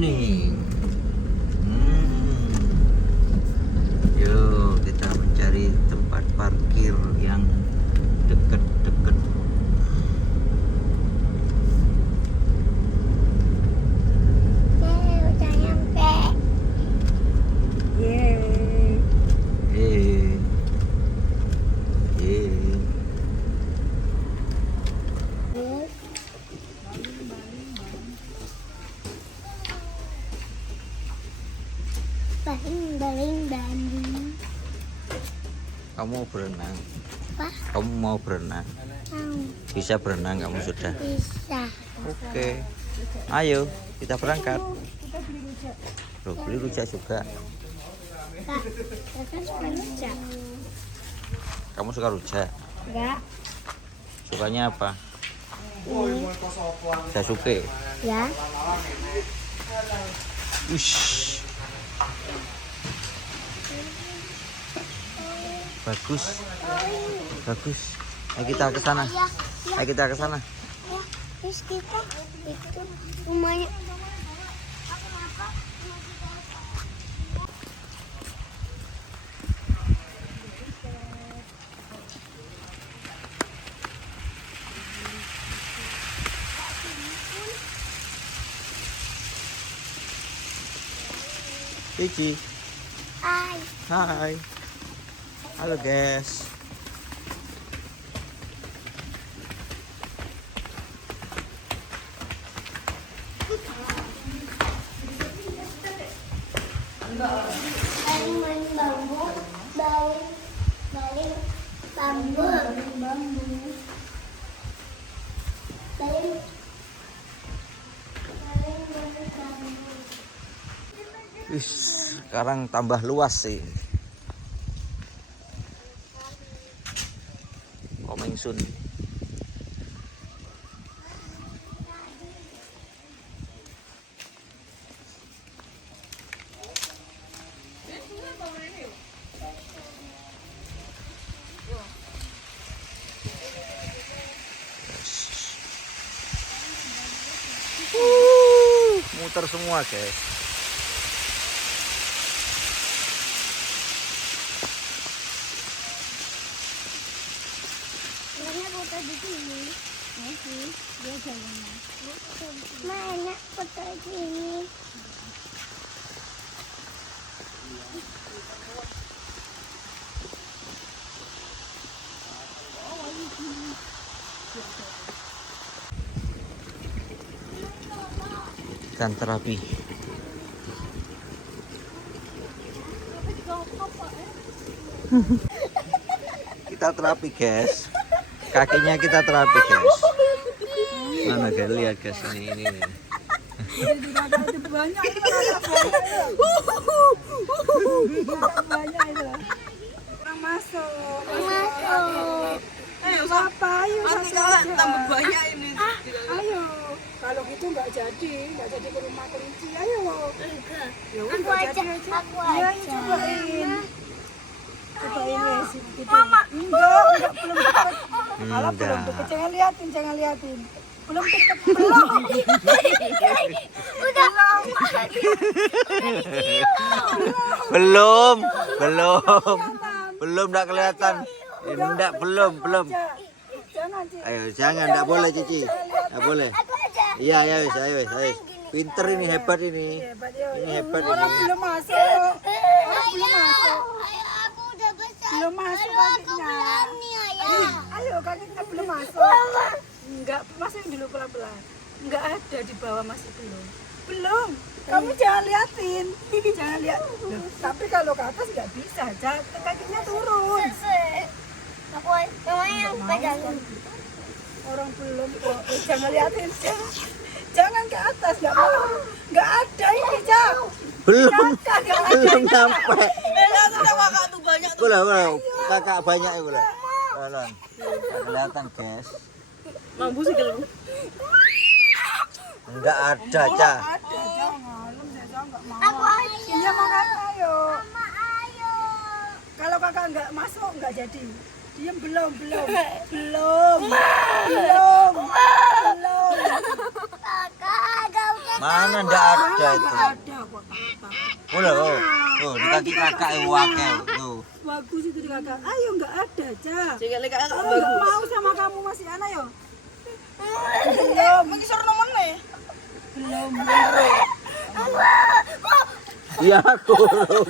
kuning. Yuk kita mencari tempat parkir yang deket-deket. Udah nyampe. Baling. Kamu mau berenang? Apa? Kamu mau berenang? Mau. Bisa berenang kamu sudah? Bisa. Oke. Ayo kita berangkat. Loh, beli rujak juga. Kak, kakak suka rujak? Kamu suka rujak? Enggak. Sukanya apa? Ini. Sasuke. Ya. Ush. Bagus. Ayo kita ke sana. Ayo kita ke sana. Ya, terus kita itu rumahnya. Cici. Hai. Hai. Halo guys. Baling bambu. Baling bambu. Baling bambu. Sekarang tambah luas sih. Coming soon. Muter semua guys. Mainnya foto di sini. Dia jalan. Mainnya foto di sini. Ikan terapi. Kita terapi guys. Kakinya kita terapi guys. Mana guys, lihat guys ini. Banyak itu. Orang masuk. Ayo apa? Ayo tambah banyak ini. Ayo. Kalau gitu nggak jadi ke rumah kelinci. Ayo. Ya udah, Aku aja. Ya, cobain. Cobain sih. Mama. Enggak belum deket. Kalau belum deket jangan liatin. Belum deket. Belum enggak kelihatan. Enggak, belum. Jangan, Ci. Ayo, jangan, enggak boleh Cici. Enggak boleh. Iya, ayo. Pinter ini, hebat ini. Ini hebat ini. Orang belum masuk. Aku udah besar. Belum masuk kakinya. Ayo, kakinya belum masuk. Enggak, masukin dulu pelan-pelan. Enggak ada di bawah, masih belum. Kamu jangan liatin. Jangan lihat. Loh, tapi kalau ke atas nggak bisa, kakinya turun. Aku yang pegangin. Orang belum kok. Jangan liatin. Jangan ke atas, nggak ada ini, Cak. Belum Belum sampai. Kakak tuh banyak tuh. Kakak banyak ya gula. Kelihatan guys. Mampu sih kalau. Enggak ada, Ca. Ada, jangan. Nggak mau. Aku aja. Iya, makanya ayo. Mama ayo. Kalau kakak nggak masuk nggak jadi. Diam, belum. Kakak, kau udah Mana ndak ada Mana itu. nggak ada kok kakak. Oh loh. Tuh di kaki kakak yang wakil tuh. Bagus itu di kakak. Ayo nggak ada, Cak. Jika lek kakak Kalau nggak bagus. mau sama kamu masih anak yo. Belum, iki sore nomor nih. Belum. Ya kurung.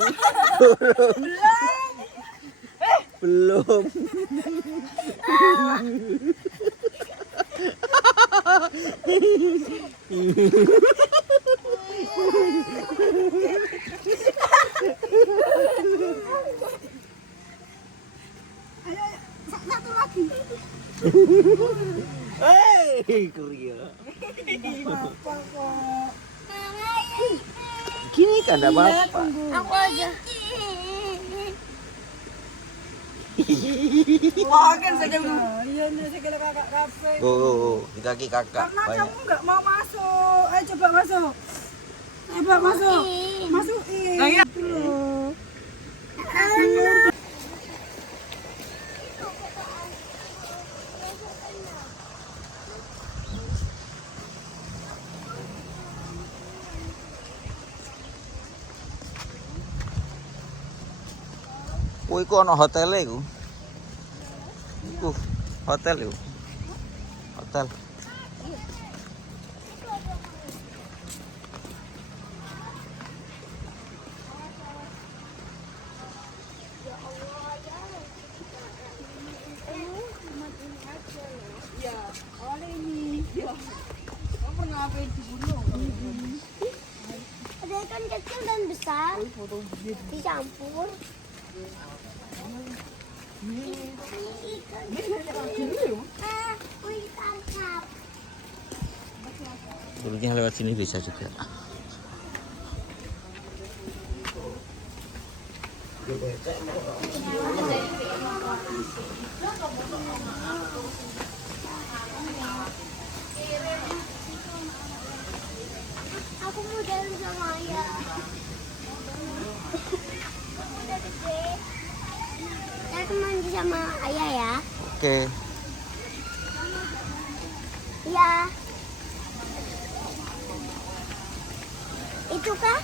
Belum. Ayo, satu lagi. Hei, kuria. Apa kok? Gini kan enggak apa-apa. Aku aja. Wah, kan saja lu. Iya nih segala kakak kafe. Oh, di kaki kakak Karena banyak. kamu nggak mau masuk. Ayo coba masuk. Coba masuk. Masukin. Nah, iya. Tuh. Oh, iku ana hotele iku. Iku hotel iku. Hotel. Ya, oleh ini. Kamu pernah apa di gunung? Ada ikan kecil dan besar. Dicampur. Ikan tangkap. Dulunya lewat sini bisa juga. Aku mau jalan sama ayah. Udah gede. Saya mandi sama ayah ya. Oke. Iya. Itu kah?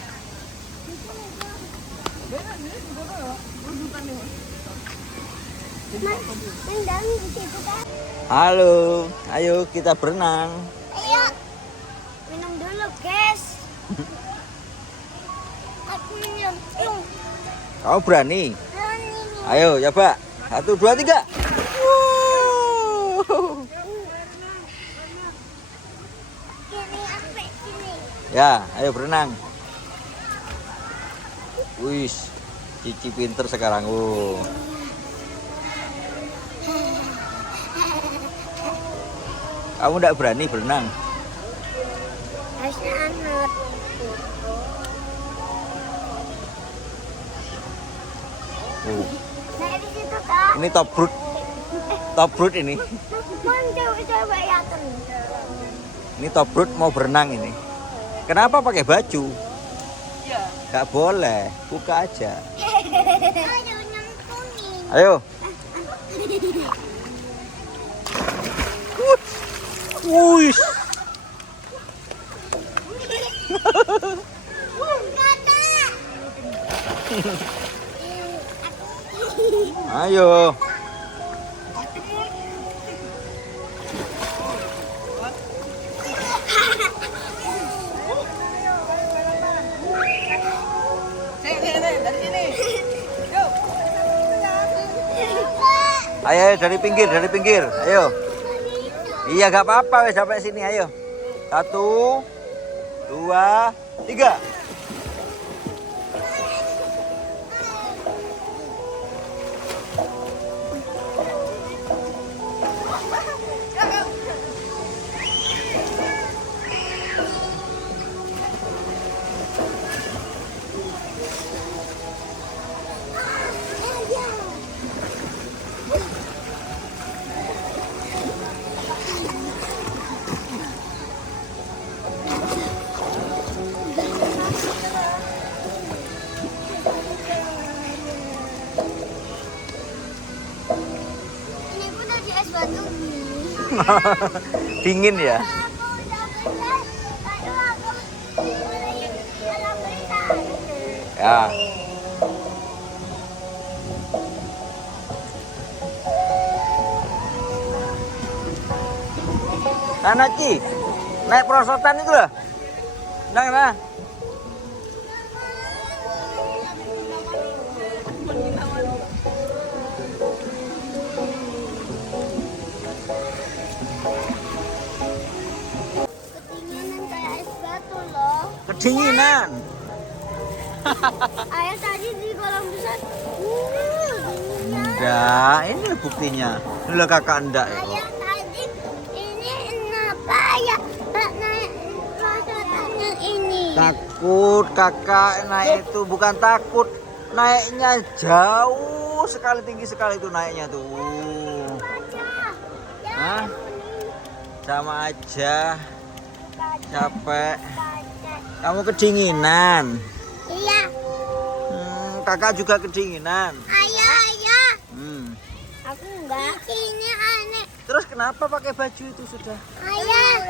Main dalam di situ kah? Halo, ayo kita berenang. Ayo. Minum dulu, guys. Aku minum. Yuk. Kamu berani? Berani nih. Ayo coba. 1, 2, 3. Wow. Sini, sampai sini. Ya, ayo berenang. Wis, Cici pinter sekarang. Oh. Kamu enggak berani berenang? Harusnya hangat. Oh. Saya di situ kak. Ini top brut. Top brut ini. Coba ya kan. Ini top brut mau berenang ini. Kenapa pakai baju? Iya. Gak boleh, buka aja. Ayo nyangkungin. Ayo. Wush. Ayo. Saya dari sini. Yuk. Ayo dari pinggir, dari pinggir. Ayo. Iya gak apa-apa wes sampai sini ayo. 1, 2, 3. Ini aku udah di es batu. Dingin ya. Aku udah besar. Ayo aku Ya. Anak Ki, naik perosotan itu loh. Nah. Kedinginan kayak es batu loh. Kedinginan. Ayah tadi di kolam besar. Dinginnya. Enggak, ini buktinya. Ini kakak enggak itu. Ayah tadi ini kenapa ya tak naik perosotan yang ini? Takut kakak naik itu, bukan takut. Naiknya jauh sekali, tinggi sekali itu naiknya tuh. Baca. Ya, Hah? Sama aja, capek. baca. Kamu kedinginan. Iya. Kakak juga kedinginan. Ayah. Hmm. Aku enggak. Ini aneh. Terus kenapa pakai baju itu sudah? Ayah.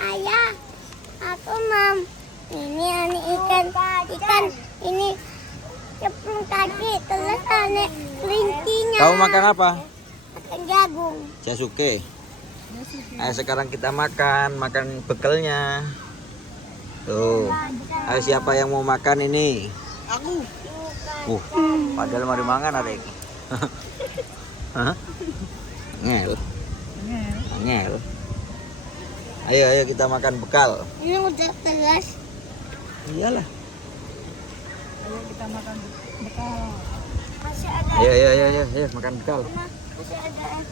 Ayah. Aku mam. Ini aneh ikan ini ceplung kaki terus aneh kelincinya. Kamu makan apa? Makan jagung. Jasuke. Ayo sekarang kita makan bekalnya. Tuh. Ayo siapa yang mau makan ini? Aku. Padahal mari mangan ada iki. Hah? Angel. Ayo kita makan bekal. Ini udah telas. Iyalah. Ayo kita makan bekal. Masih ada. Ayo makan bekal. Masih ada es.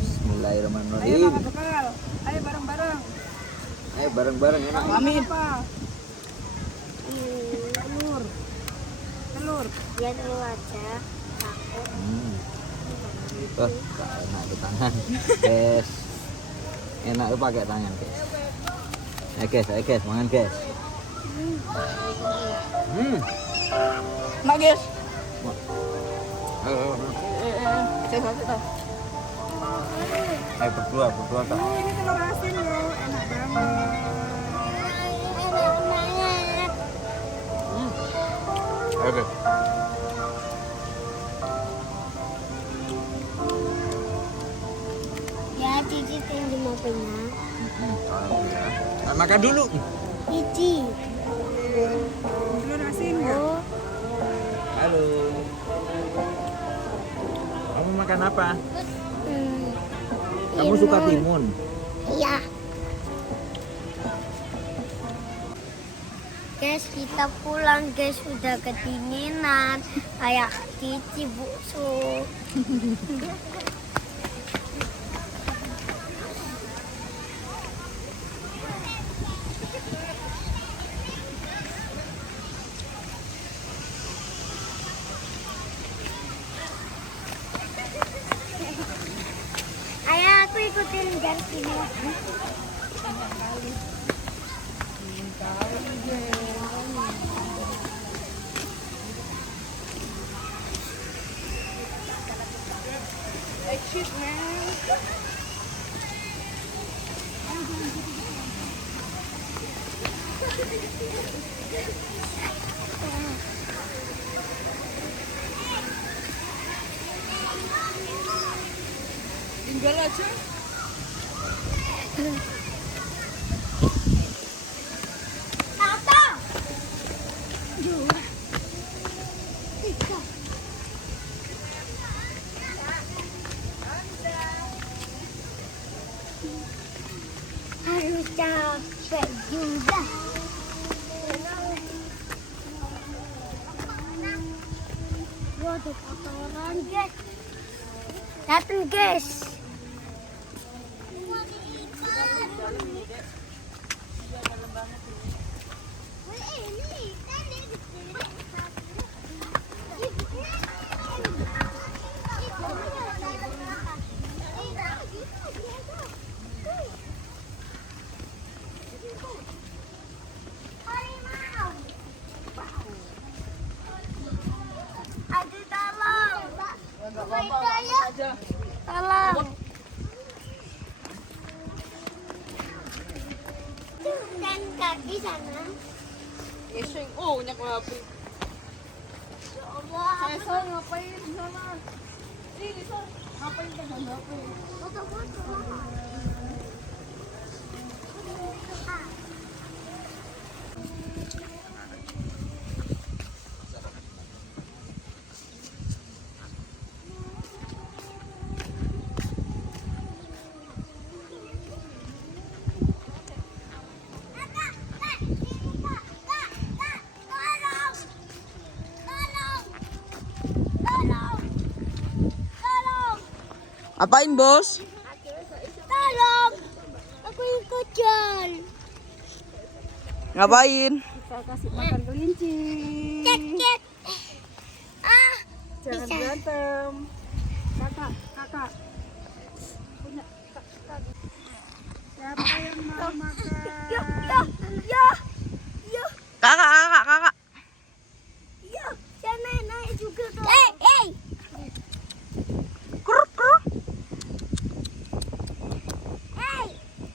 Bismillahirrahmanirrahim. Ayo makan bekal. Ayo bareng-bareng. Ayo bareng-bareng enak. Mami apa? Telur. Ya telur aja. Tuh, enak di tangan. Guys. Enak tuh pakai tangan, guys. Ayo guys, mangan guys. Mak guys. Ayo. Coba. Ayo berdua tak. Ini telur asin loh, enak banget. Enak banget. Ayo guys. Ya cicipin cuma punya. Makan dulu. Cici. Telur asin nggak? Oh, Halo. Kamu makan apa? Kamu suka timun? iya. Guys, kita pulang guys, sudah kedinginan. Kayak Cici busuk. Ayah, aku ikutin garis ini. Tinggal aja. Tata. Harus capek juga. Waduh, kotoran guys. Datang guys. Aduh, tolong. Aja. Tolong. Dan kaki sana. Iseng. Oh, nyak HP. Ya Allah. Saya ngapain di sana? Ini Sar, ngapain pegang HP? Foto-foto. Apain, Bos? Tolong. Aku ikut John. Ngapain? Kita kasih makan kelinci. Cek. Ah, Jangan bisa. berantem. Kakak. Punya kakak. Siapa yang mau makan? Ya. Kakak. Ya, saya naik juga tuh. Hey. Kruk.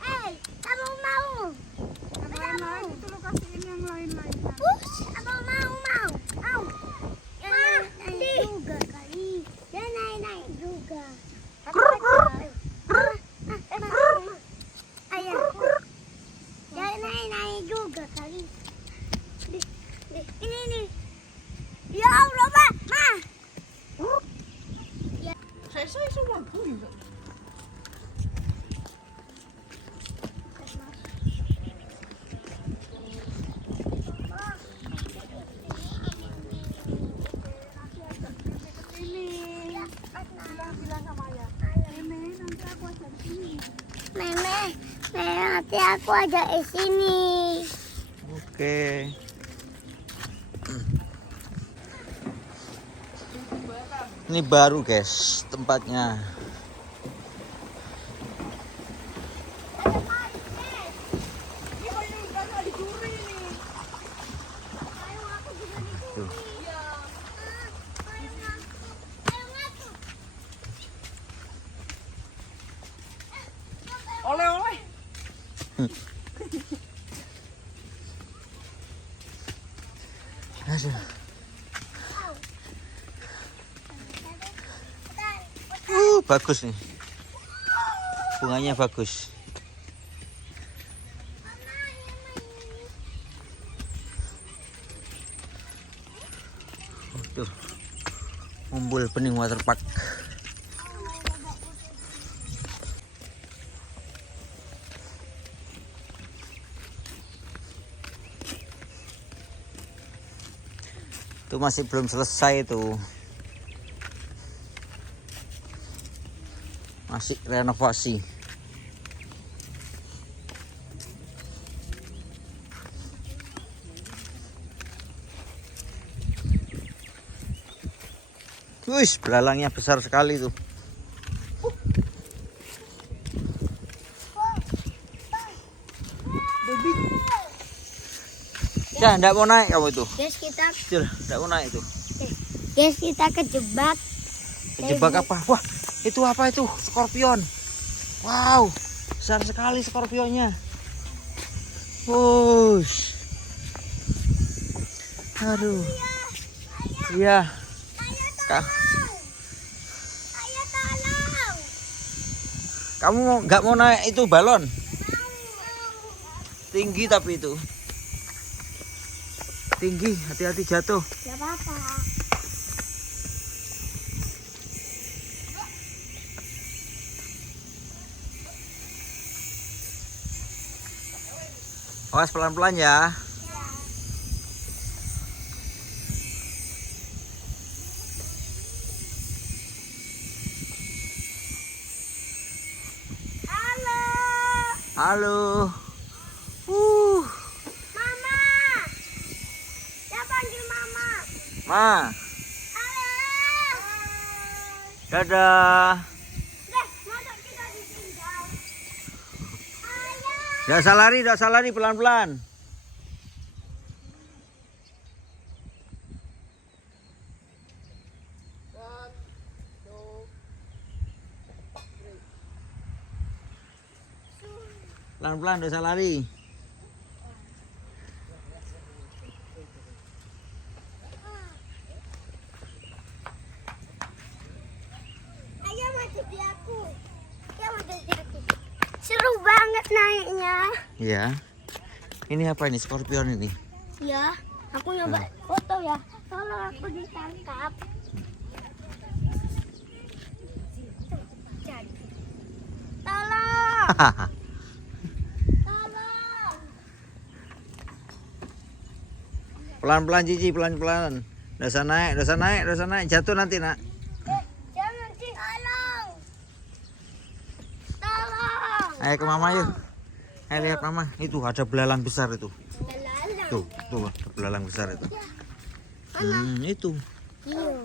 Hey, kamu mau? Yang lain-lain itu lo kasihin yang lain-lain. Abang mau. Ya naik juga kali. Ya naik juga. Ayah. Ya naik juga kali. Ini nih. Ya Allah, Ma. Saya semua bunyi. Bilang sama ayah. Meme, nanti aku ajak di sini. Meme, nanti aku ajak di sini. Oke. Ini baru guys tempatnya. Tuh. Oleh. Aduh. Bagus nih. Bunganya bagus. Tuh. Umbul Bening Waterpark. Itu masih belum selesai tuh. Masih renovasi. Wih, belalangnya besar sekali tuh. Ya, enggak mau naik kamu itu. Guys, kita Enggak mau naik itu. kejebak. Kejebak apa? Wah, itu apa itu? Skorpion. Wow, besar sekali skorpionnya. Wush. Aduh. Iya. Ayah tolong. Kamu nggak mau naik itu balon? Tinggi tapi itu. Tinggi, hati-hati jatuh. Gak apa-apa. Awas pelan-pelan ya. Halo. Halo. Mama. Saya panggil Mama. Ma. Halo. Dadah. Masa kita ditinggal? Ayah. Nggak usah lari pelan-pelan. Pelan-pelan, nggak usah lari. jadi aku. Ya mau jadi aku. Seru banget naiknya. Iya. Ini apa ini? Scorpion ini. Ya, aku nyoba foto ya. Kalau aku ditangkap. Tolong. Tolong. Pelan-pelan Cici, pelan-pelan. Udah usah naik, udah usah naik, udah usah naik. Jatuh nanti nak. Jangan sih. Tolong. Tolong. Ayo ke mama yuk. Ayo lihat mama. Itu ada belalang besar itu. Belalang. Tuh, tuh ada belalang besar itu. Itu. Iya.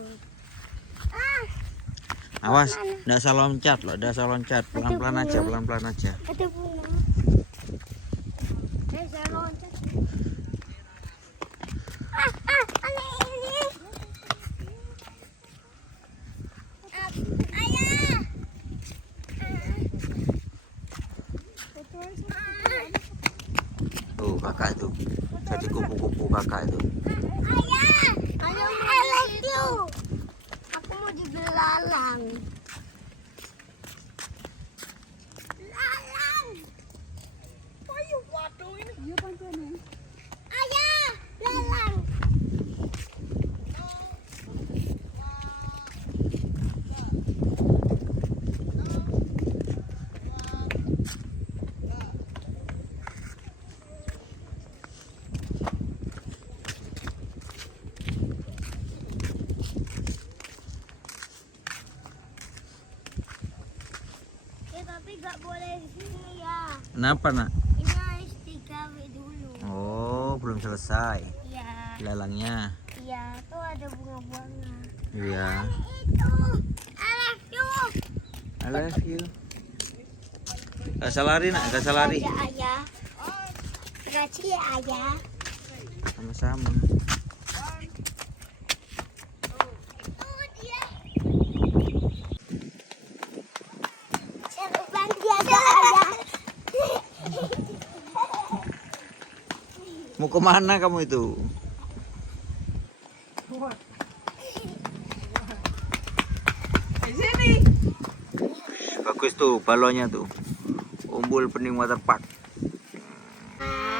Awas, nggak usah loncat loh, nggak usah loncat. Pelan-pelan aja, pelan-pelan aja. Ada bunga. Saya loncat. Ini. Ayah. Tuh kakak itu. Jadi kupu-kupu kakak itu. Ayah. I like you. Aku mau jadi belalang. Belalang. Ayo, waduh ini. Iya pancene. Ayah, belalang. Ya tapi gak boleh di sini ya. Kenapa nak? Ini harus digawe dulu. Oh, belum selesai. Iya. Belalangnya. Iya, tuh ada bunga-bunga. Iya. Itu. I love you. I love you. Gak usah lari nak, gak usah lari. Ya, ayah. Makasih ya, ayah. Sama-sama. Oh, dia. Seru banget ya, ayah. Mau kemana kamu itu? Di sini. Bagus tuh balonnya tuh. Umbul Pening Waterpark. Ah.